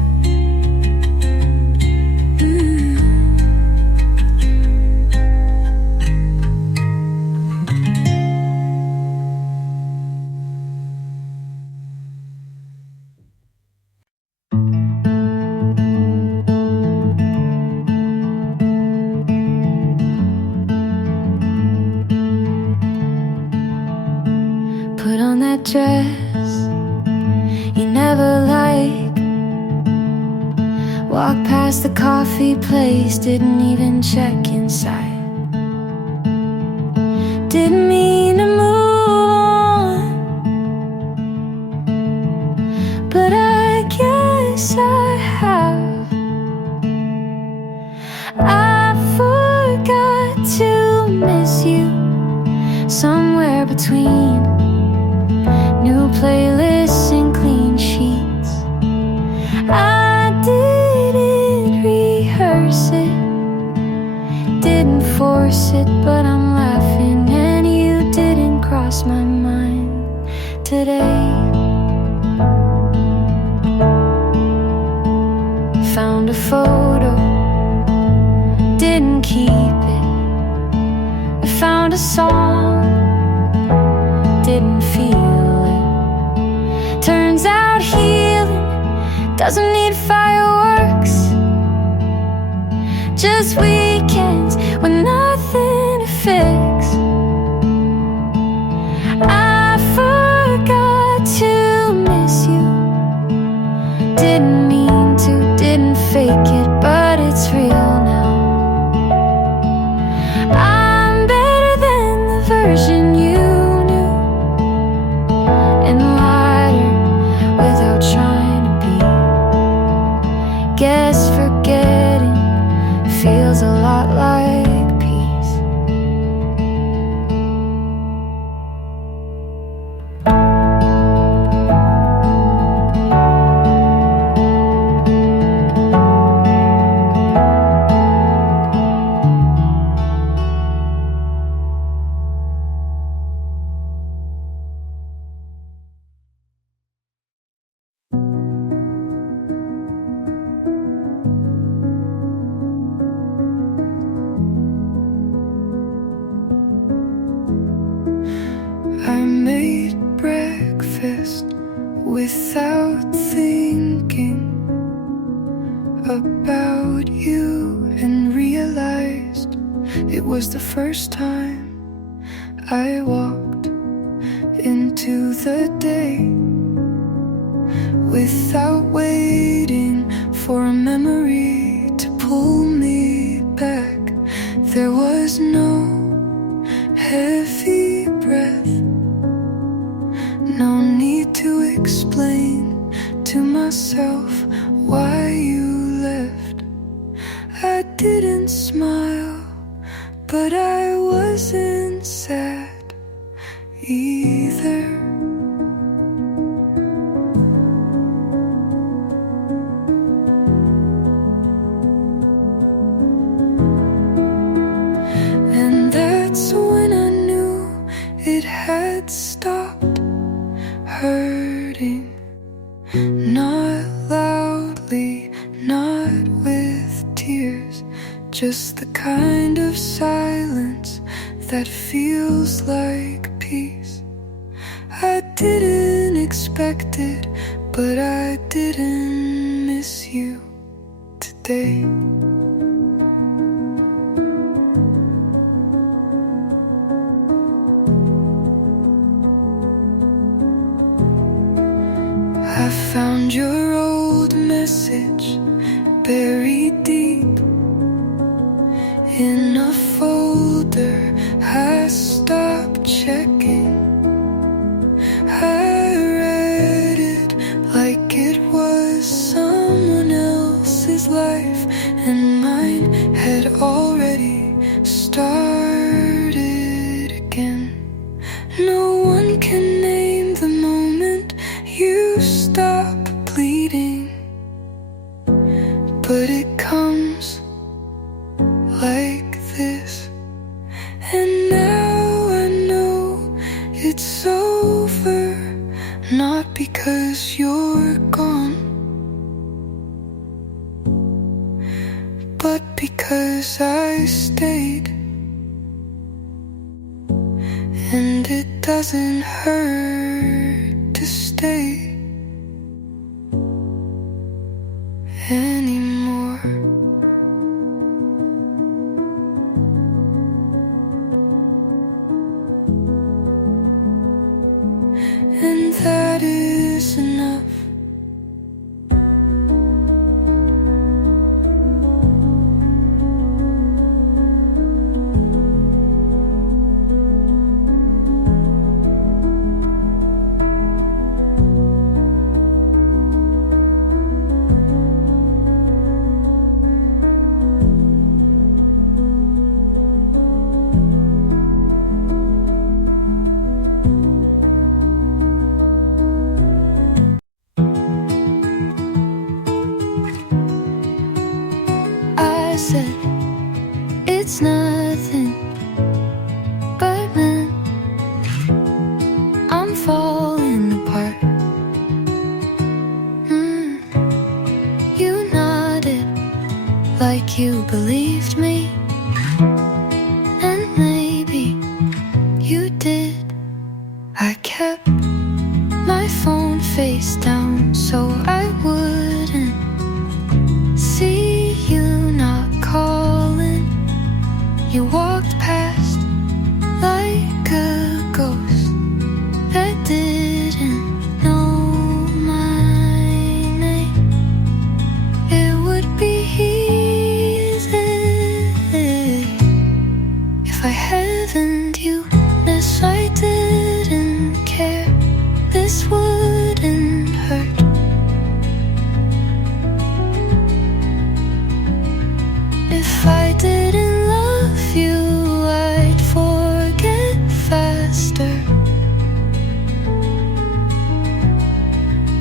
Put on that dress you never liked. Walk past the coffee place, didn't even check inside. Didn't mean to move on, but I guess I have. I forgot to miss you somewhere between new playlists and clean sheets. I didn't rehearse it, didn't force it, but I'm laughing and you didn't cross my mind today. Found a photo, didn't keep it. I found a song, didn't feel it. Turns out healing doesn't need fireworks, just weekends with nothing to fix. I forgot to miss you, didn't mean to, didn't fake it, but it's real now. I'm better than the version you knew, and lighter without trying to be. Guess forgetting feels a lot like peace. I made breakfast without thinking about you and realized it was the first time I walked into the day without waiting for a memory to pull me back. There was no heavy breath, no need to explain to myself why you left. I didn't smile, but I wasn't sad either. And that's when I knew it had stopped. hurting. Not loudly, not with tears, just the kind of silence that feels like peace. I didn't expect it, but I didn't miss you today. I found your old message buried deep in a folder. I stopped checking. I read it like it was someone else's life, and mine had already started again. No one can name the moment you stop bleeding, but it comes like this. And now I know it's over, not because you're gone, but because I stayed. And it doesn't hurt to stay anymore. And that is enough. I said it's nothing, but man, I'm falling apart. You nodded like you believed me, and maybe you did. I kept my phone face down so I wouldn't see you not calling. You walked past like a ghost that didn't know my name. It would be easy if I hadn't you. This I didn't care. This wouldn't hurt. If I didn't love you, I'd forget faster.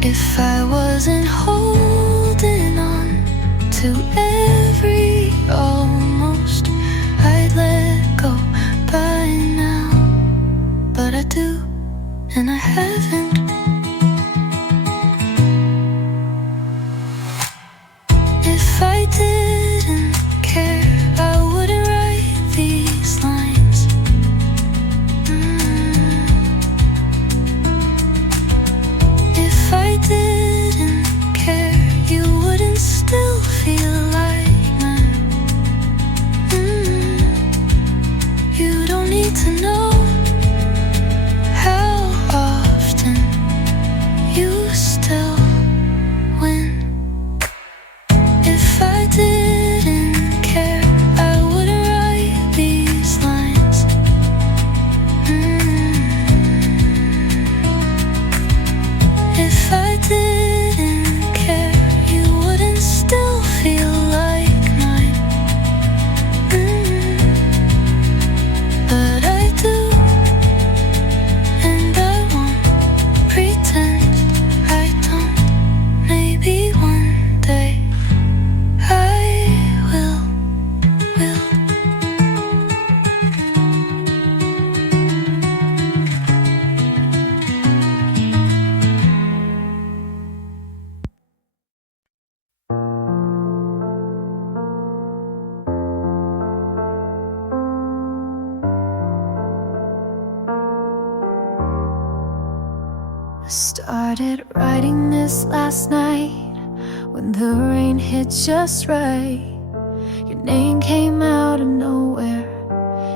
If I wasn't holding on to every almost, I'd let go by now. But I do, and I haven't. If I didn't care, I wouldn't write these lines. If I didn't care, you wouldn't still feel like Started writing this last night when the rain hit just right. Your name came out of nowhere,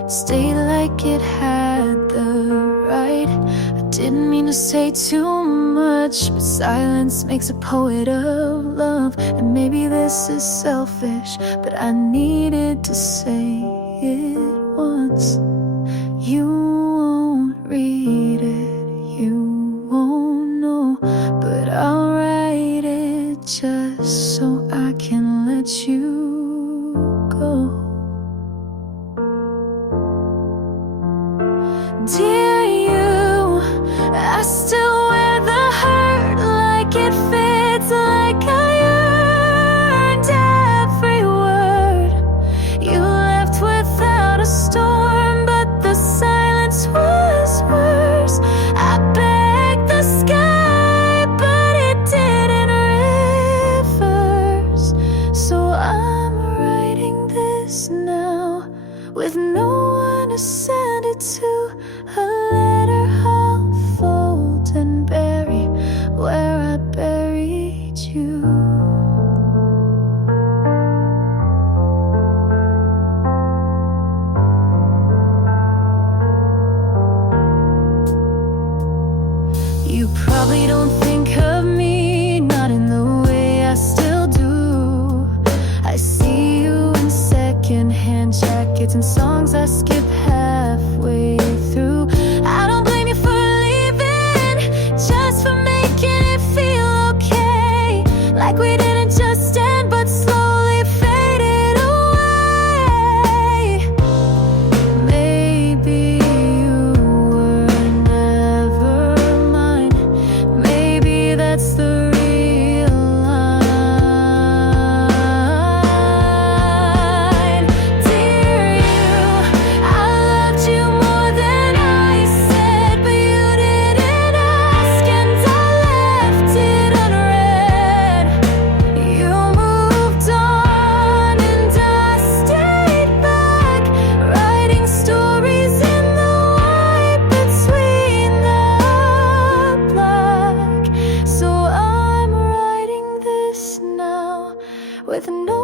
stayed like it had the right. I didn't mean to say too much, but silence makes a poet of love. And maybe this is selfish, but I needed to say it once. You won't read it, you won't know, but I'll write it just so I can let you go. Dear you, I still wear the hurt like it fits, like I earned every word. You left without a storm, but the silence was worse. I begged the sky, but it didn't reverse. So I'm writing this now with no one to send it to. A letter I'll fold and bury where I buried you. You probably don't think of me, not in the way I still do. I see you in secondhand jackets and songs I skip halfway through. I don't blame you for leaving, just for making it feel okay, like we didn't just end but slowly faded away. Maybe you were never mine, maybe that's the real line. Dear you, I loved you more than I said, but you didn't ask and I left it unread. You moved on and I stayed back, writing stories in the white between the black. So I'm writing this now with no